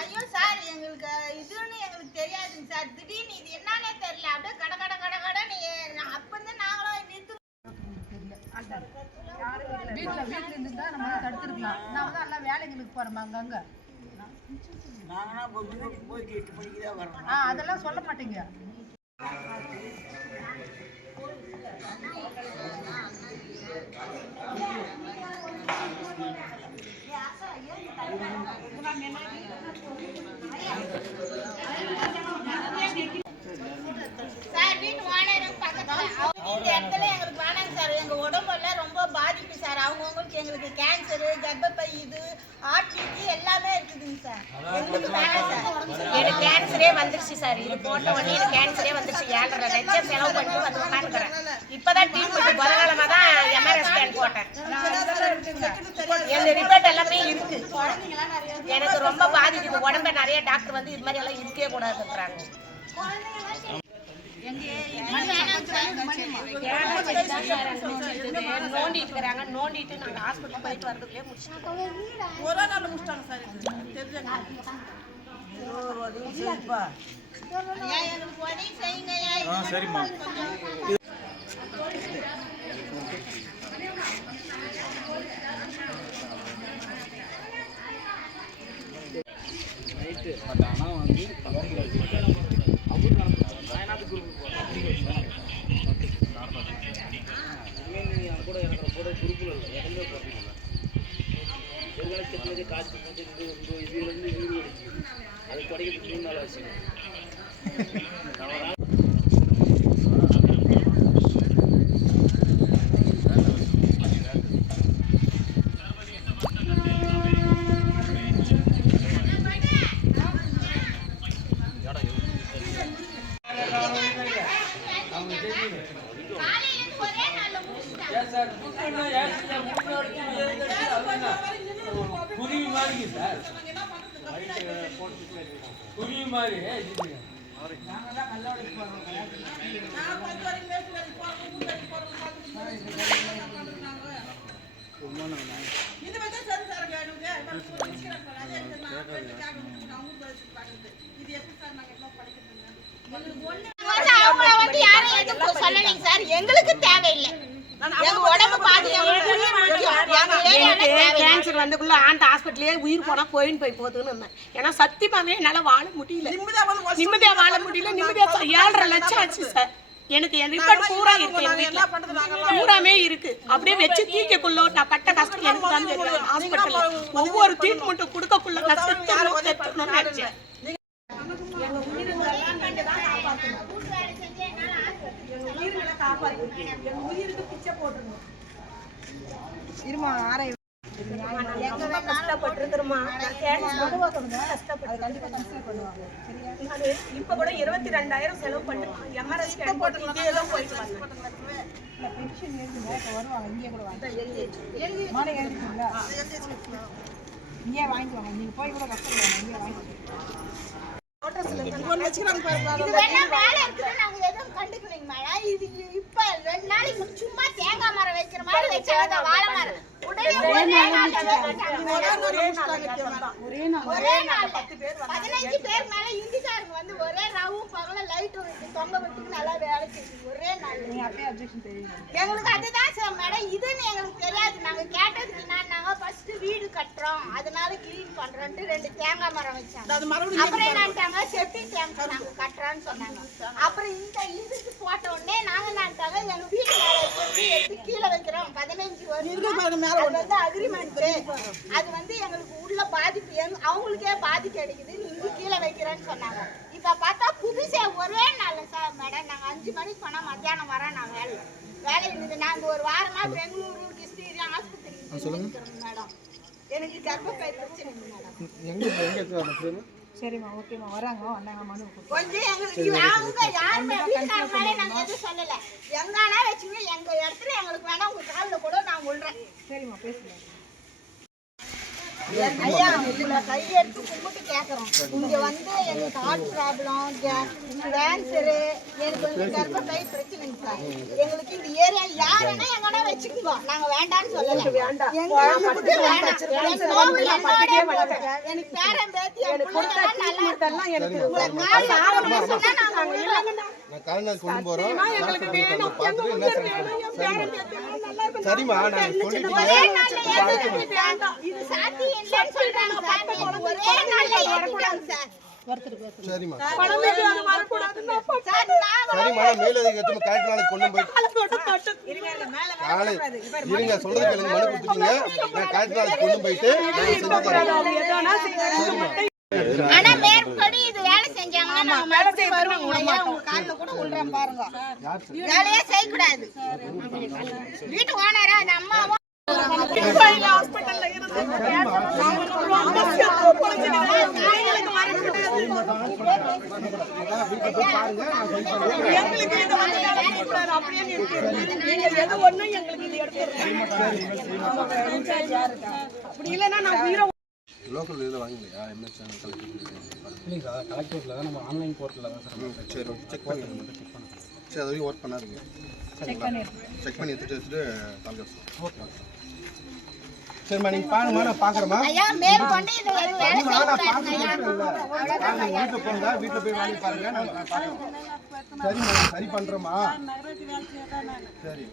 ஐயோ சார் எங்களுக்கு இதுன்னு எங்களுக்கு தெரியாதுங்க சார். திடீர்னு இது என்னன்னே தெரியல. அப்படியே கட கட கட கட அப்பதான் நாங்களும் நிறுத்து வீட்டுல இருந்துதான் நம்ம தடுத்துருக்கலாம். நான் வந்து எல்லாம் வேலைங்களுக்கு போறோம் அங்கங்க. அதெல்லாம் சொல்ல மாட்டீங்க. சார் வீட்டு ஓனர் பக்கத்துல இந்த இடத்துல எங்களுக்கு வேணாங்க சார். எங்க உடம்பெல்லாம் ரொம்ப பாதிப்பு சார். அவங்கவுங்களுக்கு எங்களுக்கு கேன்சரு, கர்ப்பப்பை, இது ஆர்டிபி எல்லாமே இருக்குதுங்க சார். எங்களுக்கு வேணாம் சார். எனக்கு கேன்சரே வந்துருச்சு சார். இது போட்ட உடனே எனக்கு கேன்சரே வந்துருச்சு. 7.5 லட்சம் செலவு பண்ணி வந்து உட்காந்துக்கிறேன். இப்பதான் ட்ரீட்மெண்ட் முதல்காலமா தான் எம்ஆர்ஐ ஸ்கேன் போட்டேன். எங்க ரிப்போர்ட் எல்லாமே இருக்கு. எனக்கு ரொம்ப பாதிக்குது உடம்பை. நிறைய டாக்டர் வந்து இது மாதிரி எல்லாம் இருக்கே கூடாதுன்றாங்க. நோண்டிட்டு இருக்கிறாங்க. நோண்டிட்டு நாங்க ஹாஸ்பிட்டல் போயிட்டு வரதுக்குள்ளே முடிச்சிட்டோம். ஒரு நாள் முடிச்சிட்டாங்க சார். எங்களுக்கு உதவி செய்யுங்க. சரிம்மா. ஆனால் வந்து கூட எனக்கு கூட குறுக்குல இல்லை. எதுவுமே போட்டீங்களா எதிர்காலத்துக்கு காசு இதுலேருந்து வீடு அடிச்சு அது கிடைக்கிறதுக்கு 3 நாள் ஆச்சு. குருவி மாதிரி சார். குருவி மாதிரி எங்களுக்கு தேவையில்லை. கேன்சர் வந்துக்குள்ள ஆண்ட ஹாஸ்பிட்டலே உயிர் போனா போயின்னு போய் போகுதுன்னு. ஏன்னா சத்தியமாவே என்னால வாழ முடியல. நிம்மதியா வாழ முடியல. நிம்மதியா 7.5 லட்சம் ஆச்சு சார். எனக்கு என் ரிப்போர்ட் பூரா இருக்கு. என் வீட்டுல பூராமே இருக்கு. அப்படியே வச்சு தீக்கக்குள்ள நான் பட்ட கஷ்டம் எனக்கு தான் தெரியும். ஹாஸ்பிட்டல்ல ஒவ்வொரு ட்ரீட்மெண்ட்டும் கொடுக்கக்குள்ள கஷ்டம் நினைச்சேன். இப்ப கூட 22,000 செலவு பண்ணி எம்ஆர்ஐ ஸ்கேன் போட்டு போயிட்டு இங்கே வாங்கிக்குவாங்க. நீங்க போய் கூட கஷ்டம் இங்கே வாங்கிக்குவாங்க. இப்ப 2 நாளைக்கு சும்மா தேங்காய் மரம் வைக்கிற மாதிரி வச்சாங்க. வாழை மரம் ஒரே நாள் 15 பேர் மேல இந்திக்காரங்க வந்து ஒரே ரவும் பகல லைட் தொங்க விட்டுக்கு நல்லா வேலை செய்யுது ஒரே நாள். அப்படியே அப்ஜெக்ஷன் தெரியும். எங்களுக்கு அதுதான் சார் மேடம், இதுன்னு எங்களுக்கு தெரியாது. நாங்க கேட்டதுக்கு என்னன்னாங்க, ஃபர்ஸ்ட் வீடு கட்டுறோம் அதனால கிளீன் பண்றோம்ட்டு 2 தேங்காய் மரம் வச்சாங்க. அப்புறம் என்னட்டாங்க, செப்டிக் டேங்க் நாங்க கட்டுறோம்னு சொன்னாங்க. அப்புறம் இந்த இதுக்கு போட்ட உடனே நாங்க என்னட்டாங்க, எங்க வீட்டு எடுத்து கீழே வைக்கிறோம் 15 வருஷம் அது வந்து அக்ரிமெண்ட். அது வந்து எங்களுக்கு உள்ள பாதிப்பு, அவங்களுக்கே பாதிப்பு அடிக்குது, நீங்க கீழே வைக்கிறேன்னு சொன்னாங்க. இப்ப பார்த்தா புதுசே ஒரே நாள் சார் மேடம், நாங்க 5 மணிக்கு போனா மத்தியானம் வரேன். நான் வேலை இருந்தது. நாங்க ஒரு வாரமா பெங்களூரு கிருஷ்ணகிரி ஆஸ்பத்திரிக்கு மேடம். எனக்கு கர்ப்பப்பை பிரச்சனை மேடம். சரிம்மா, ஓகேம்மா, வந்தாங்க மனு கொஞ்சம் எங்களுக்கு அவங்க யாருமே வீட்டுக்காரங்களே நாங்க எதுவும் சொல்லல. எங்கன்னா வச்சுங்க, எங்க இடத்துல எங்களுக்கு வேணா உங்க காலில் கூட நான் விடுறேன். சரிம்மா, பேசுங்க. ஐயா, உங்களை கையெடுத்து கும்பிட்டு கேட்குறோம். இங்கே வந்து எங்களுக்கு ஹார்ட் ப்ராப்ளம், கேன்சரு, எனக்கு வந்து கர்ப்பப்பை பிரச்சனைங்க சார். எங்களுக்கு இந்த ஏரியா யாருன்னா எங்கன்னா வச்சுக்குவோம், நாங்கள் வேண்டாம்னு சொல்லலை. எனக்கு பேரன் பேத்தி கால்நாள் கொண்டு போறோம். சரிம்மா, நான் சரிம்மா மேலதிகாரி கலெக்டர் நாளைக்கு கொண்டு போய் காலை இருங்க சொல்றது கேளுங்க. மனு கொடுத்துட்டீங்க, நான் கலெக்டர் நாளைக்கு கொண்டு போயிட்டு ஆனா மேற்படி இது வேலை செஞ்சாங்கன்னா நாங்க மேல செய்ய வருவோம். உங்க கால்ல கூட விழுறேன் பாருங்க. வேலையே செய்ய கூடாது. வீட்டு ஓனரா அந்த அம்மாவும் ஹாஸ்பிடல்ல இருந்து எங்களுக்கு இது வந்து கூடாது அப்படியே நீங்க எது ஒண்ணு எங்களுக்கு இது எடுத்துறீங்க. அப்படி இல்லனா நான் உயிரை லோக்கல் இதில் வாங்கலையா? எம்எஸ் கலெக்டர் இல்லைங்க சார், கலெக்டரில் தான் நம்ம ஆன்லைன் போர்ட்டலில் தான் சார். சரி, செக் பண்ணி சரி, அது வரைக்கும் ஒர்க் பண்ணாருங்க. செக் பண்ணி எடுத்துட்டு கால் ஓகே. சரிம்மா, நீங்கள் பாருங்கம்மா, நான் பார்க்குறேம்மா. ஐயா மேல் கொண்டு இது வேலை செய்ய வீட்டில் போங்க, வீட்டில் போய் வாங்கி பாருங்க, நான் பார்க்குறேன். சரிம்மா, சரி பண்ணுறோம்மா. சரி.